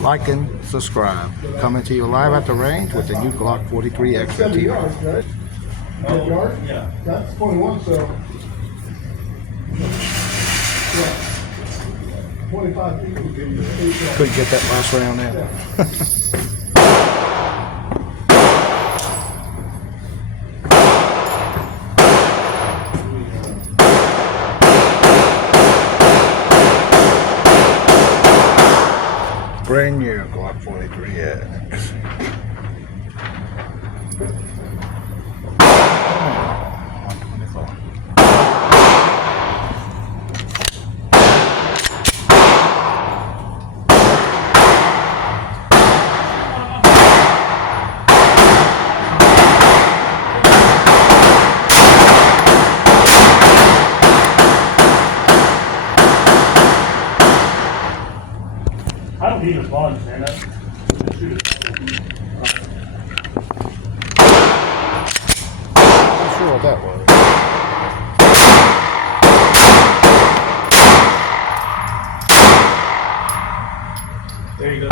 Like and subscribe. Coming to you live at the range with the new Glock 43 extra TV. Yeah. That's 21, so. Yeah. 25 people. Couldn't get that last round in. Brand new Glock 43X. I don't need a bond, man. Not sure what that was. There you go.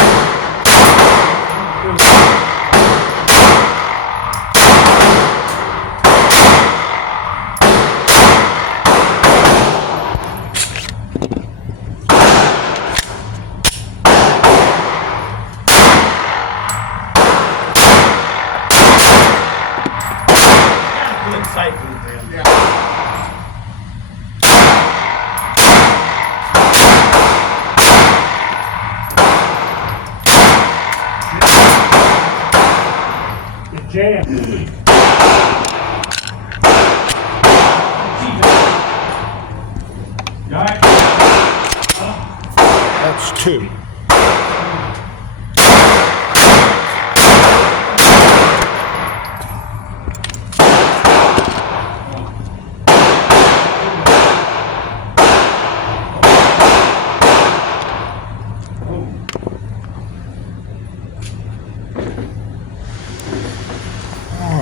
Jam. That's two.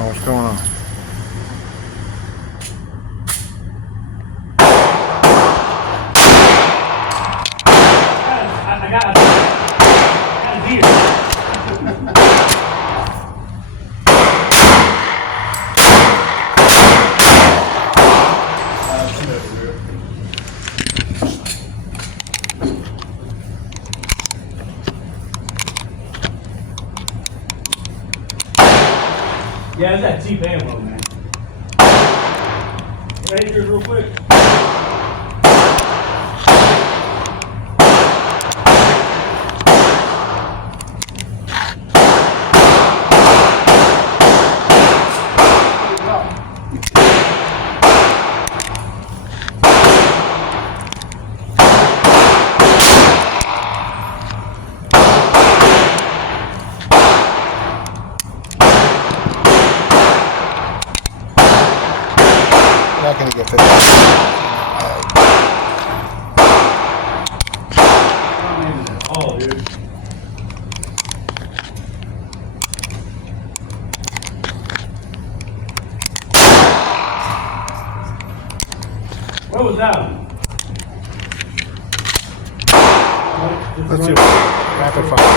What's going on? I got a deer. Yeah, it's that cheap ammo, man. Ready here real quick? Not gonna get 50. Oh, dude. What was that one? Let's do rapid fire.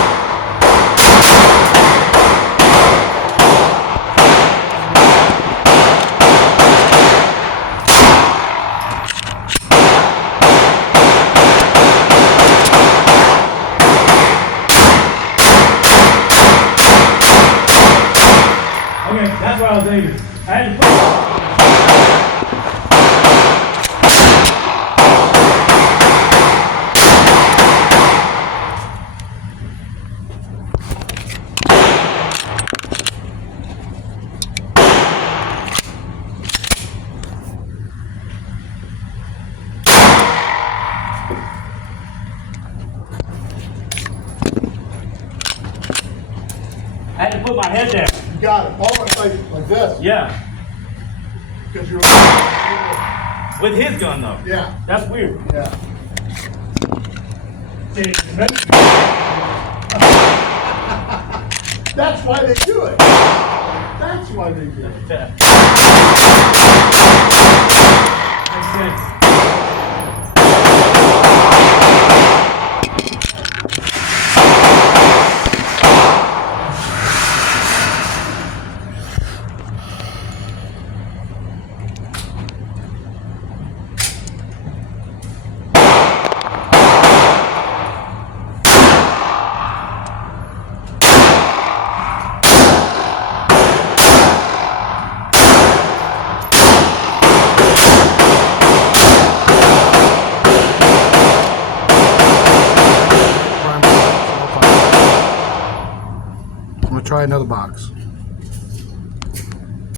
Okay, that's what I was aiming. I had to put my head there. You got it. All like this. Yeah. Because you're. With his gun though. Yeah. That's weird. Yeah. That's why they do it. That's why they do it. Makes sense. try another box.